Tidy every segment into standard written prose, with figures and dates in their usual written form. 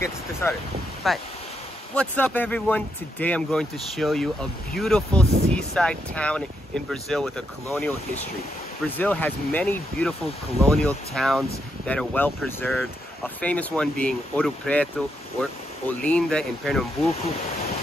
get started. Bye. What's up, everyone? Today I'm going to show you a beautiful seaside town in Brazil with a colonial history. Brazil has many beautiful colonial towns that are well preserved, a famous one being Ouro Preto or Olinda in Pernambuco.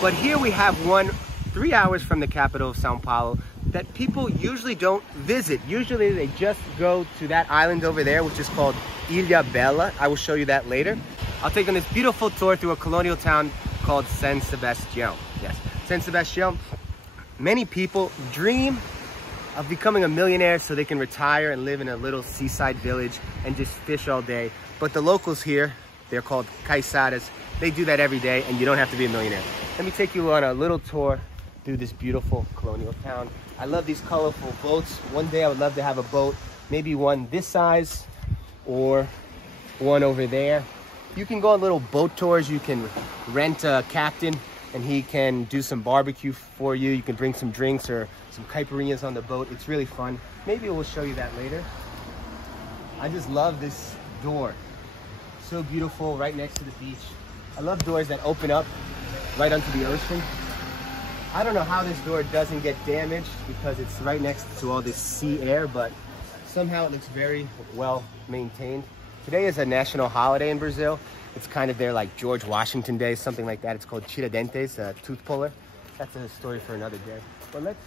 But here we have one 3 hours from the capital of São Paulo that people usually don't visit. Usually they just go to that island over there, which is called Ilha Bela. I will show you that later. I'll take on this beautiful tour through a colonial town called São Sebastião. Yes, São Sebastião. Many people dream of becoming a millionaire so they can retire and live in a little seaside village and just fish all day. But the locals here, they're called caiçaras. They do that every day, and you don't have to be a millionaire. Let me take you on a little tour through this beautiful colonial town. I love these colorful boats. One day I would love to have a boat, maybe one this size or one over there. You can go on little boat tours. You can rent a captain and he can do some barbecue for you. You can bring some drinks or some caipirinhas on the boat. It's really fun. Maybe we'll show you that later. I just love this door. So beautiful, right next to the beach. I love doors that open up right onto the ocean. I don't know how this door doesn't get damaged because it's right next to all this sea air, but somehow it looks very well maintained. Today is a national holiday in Brazil. It's kind of their like George Washington Day, something like that. It's called Tiradentes, tooth puller. That's a story for another day. But let's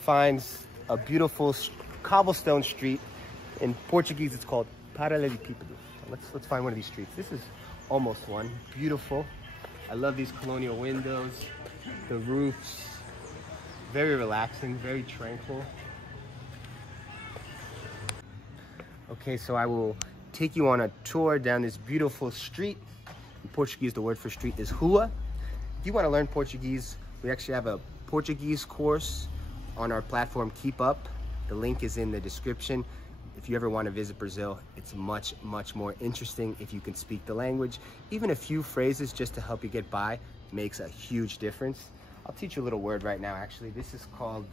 find a beautiful cobblestone street. In Portuguese, it's called Paralelepípedo. Let's find one of these streets. This is almost one. Beautiful. I love these colonial windows, the roofs. Very relaxing, very tranquil. Okay, so I will take you on a tour down this beautiful street. In Portuguese, the word for street is rua. If you want to learn Portuguese, we actually have a Portuguese course on our platform, Keep Up. The link is in the description. If you ever want to visit Brazil, it's much, much more interesting if you can speak the language. Even a few phrases just to help you get by makes a huge difference. I'll teach you a little word right now, actually. This is called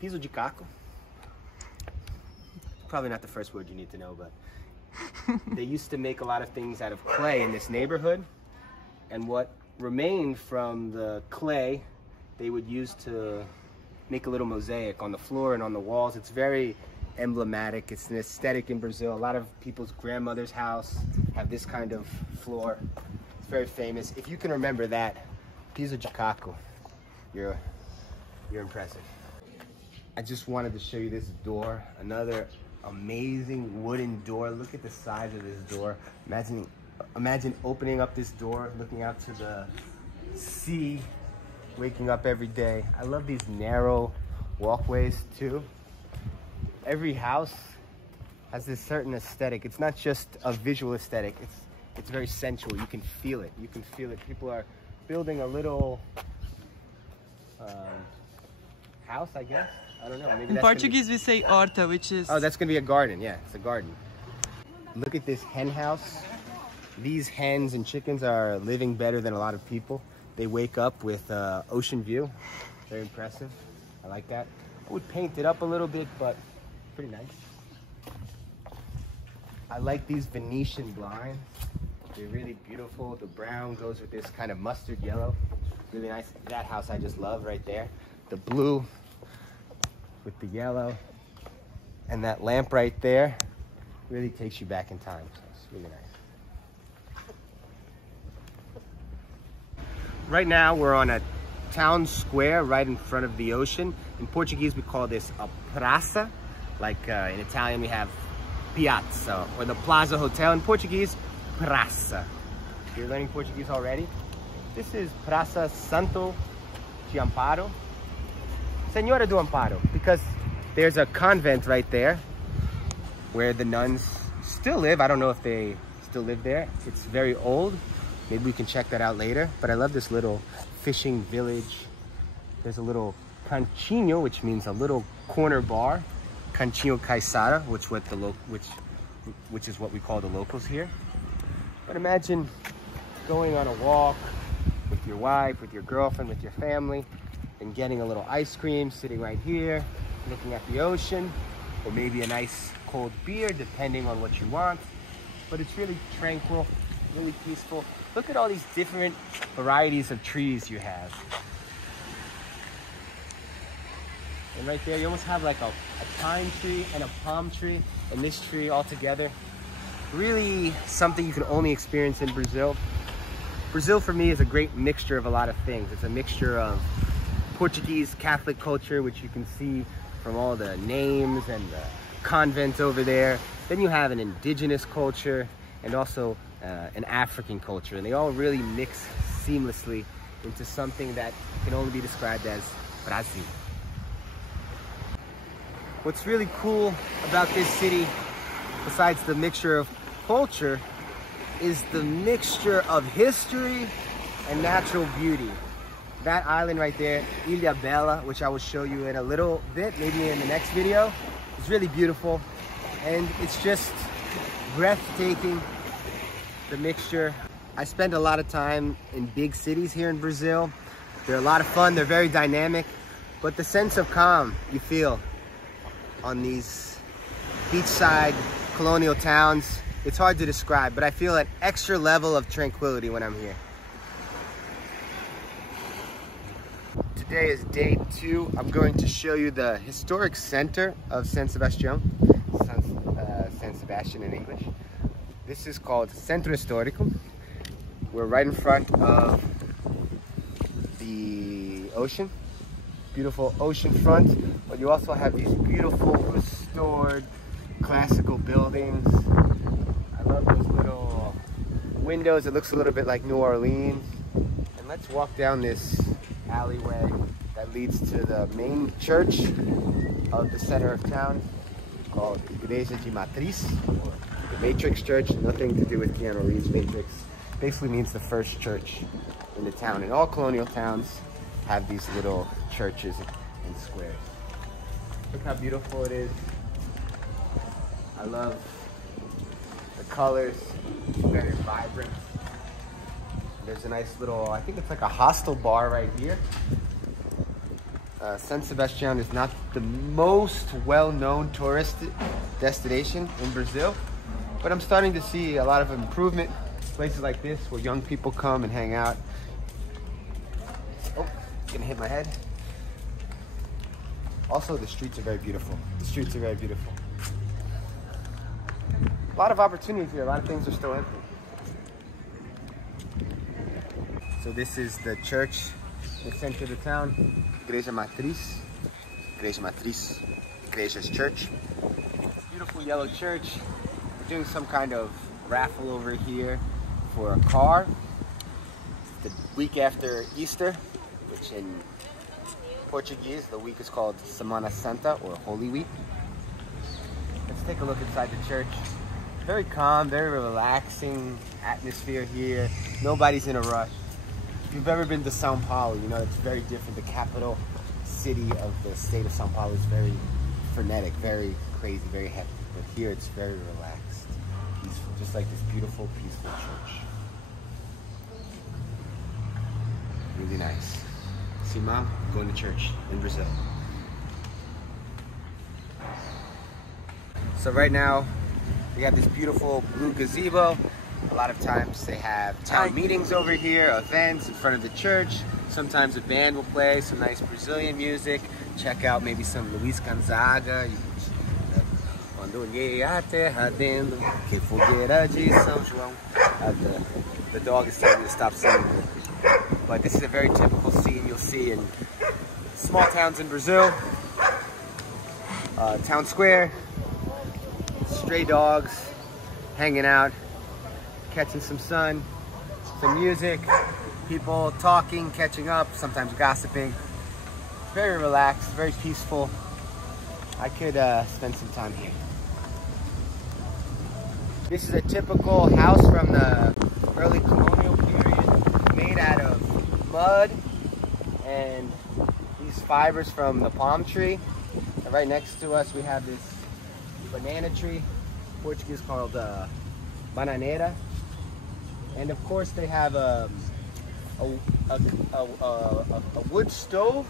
piso de caco. Probably not the first word you need to know, but they used to make a lot of things out of clay in this neighborhood. And what remained from the clay, they would use to make a little mosaic on the floor and on the walls. It's very emblematic. It's an aesthetic in Brazil. A lot of people's grandmother's house have this kind of floor. It's very famous. If you can remember that, piso de caco, you're impressive. I just wanted to show you this door, another amazing wooden door. Look at the size of this door. Imagine opening up this door, looking out to the sea, waking up every day. I love these narrow walkways too. Every house has this certain aesthetic. It's not just a visual aesthetic. It's very sensual. You can feel it. You can feel it. People are building a little house, I guess. I don't know. Maybe in Portuguese we say horta, which is... Oh, that's gonna be a garden. Yeah, it's a garden. Look at this hen house. These hens and chickens are living better than a lot of people. They wake up with ocean view. Very impressive. I like that. I would paint it up a little bit, but pretty nice. I like these Venetian blinds. They're really beautiful. The brown goes with this kind of mustard yellow. Really nice. That house I just love right there. The blue with the yellow. And that lamp right there really takes you back in time. So it's really nice. Right now we're on a town square right in front of the ocean. In Portuguese we call this a praça. Like in Italian we have piazza, or the Plaza Hotel. In Portuguese, praça. You're learning Portuguese already? This is Praça Santo de Amparo. Senhora do Amparo, because there's a convent right there where the nuns still live. I don't know if they still live there. It's very old. Maybe we can check that out later. But I love this little fishing village. There's a little cantinho, which means a little corner bar. Cantinho Caiçara, which is what we call the locals here. But imagine going on a walk with your wife, with your girlfriend, with your family, and getting a little ice cream, sitting right here, looking at the ocean, or maybe a nice cold beer, depending on what you want. but it's really tranquil, really peaceful. Look at all these different varieties of trees you have. And right there, you almost have like a pine tree and a palm tree and this tree all together. Really something you can only experience in Brazil. Brazil for me is a great mixture of a lot of things. It's a mixture of Portuguese Catholic culture, which you can see from all the names and the convents over there. Then you have an indigenous culture and also an African culture, and they all really mix seamlessly into something that can only be described as Brazil. What's really cool about this city, besides the mixture of culture, is the mixture of history and natural beauty. That island right there, Ilha Bela, which I will show you in a little bit, maybe in the next video, is really beautiful. And it's just breathtaking, the mixture. I spend a lot of time in big cities here in Brazil. They're a lot of fun, they're very dynamic, but the sense of calm you feel on these beachside colonial towns, it's hard to describe, but I feel an extra level of tranquility when I'm here. Today is day 2. I'm going to show you the historic center of São Sebastião, São Sebastian in English. This is called Centro Histórico. We're right in front of the ocean, beautiful ocean front, but you also have these beautiful restored classical buildings. I love those little windows. It looks a little bit like New Orleans. And let's walk down this alleyway that leads to the main church of the center of town, called Igreja de Matriz, or the Matrix Church. Nothing to do with Keanu Reeves. Matrix basically means the first church in the town. And all colonial towns have these little churches and squares. Look how beautiful it is. I love the colors, very vibrant. There's a nice little, I think it's like a hostel bar right here. São Sebastião is not the most well-known tourist destination in Brazil, but I'm starting to see a lot of improvement. Places like this where young people come and hang out. Oh, gonna hit my head. Also, the streets are very beautiful. The streets are very beautiful. A lot of opportunities here. A lot of things are still empty. So this is the church, the center of the town, Igreja Matriz, Igreja Matriz, Igreja's church. Beautiful yellow church. We're doing some kind of raffle over here for a car. It's the week after Easter, which in Portuguese, the week is called Semana Santa, or Holy Week. Let's take a look inside the church. Very calm, very relaxing atmosphere here. Nobody's in a rush. If you've ever been to São Paulo, you know it's very different. The capital city of the state of São Paulo is very frenetic, very crazy, very hectic. But here it's very relaxed, peaceful, just like this beautiful, peaceful church. Really nice. See, Mom, I'm going to church in Brazil. So right now, we have this beautiful blue gazebo. A lot of times they have town meetings over here, events in front of the church. Sometimes a band will play some nice Brazilian music. Check out maybe some Luis Gonzaga. Quando olhei a terra dentro, que fogueira de São João. The dog is telling me to stop singing. But this is a very typical scene you'll see in small towns in Brazil. Town square, stray dogs hanging out, catching some sun, some music, people talking, catching up, sometimes gossiping. Very relaxed, very peaceful. I could spend some time here. This is a typical house from the early colonial period, made out of mud and these fibers from the palm tree. And right next to us we have this banana tree, Portuguese called bananeira. And of course they have a wood stove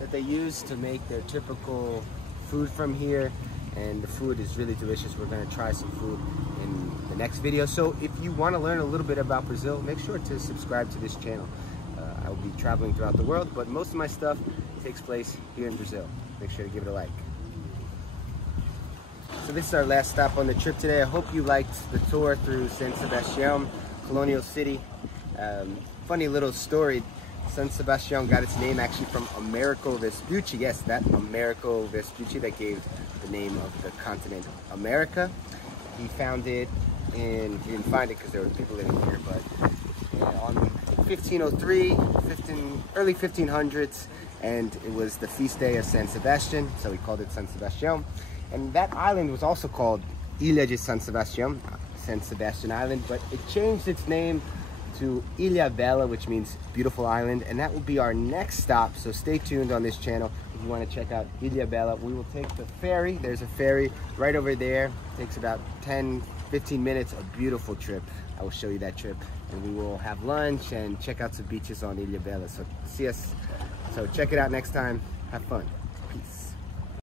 that they use to make their typical food from here, and the food is really delicious. We're going to try some food in the next video. So if you want to learn a little bit about Brazil, make sure to subscribe to this channel. I will be traveling throughout the world, but most of my stuff takes place here in Brazil. Make sure to give it a like. So this is our last stop on the trip today. I hope you liked the tour through São Sebastião, Colonial City. Funny little story. São Sebastião got its name actually from Americo Vespucci. Yes, that Americo Vespucci that gave the name of the continent America. He found it in, he didn't find it because there were people living here, but on 1503, early 1500s, and it was the feast day of São Sebastião, so he called it São Sebastião. And that island was also called Ilha de São Sebastião, São Sebastian Island, but it changed its name to Ilha Bela, which means beautiful island, and that will be our next stop. So stay tuned on this channel if you want to check out Ilha Bela. We will take the ferry. There's a ferry right over there. It takes about 10-15 minutes. A beautiful trip. I will show you that trip, and we will have lunch and check out some beaches on Ilha Bela. So check it out next time. Have fun.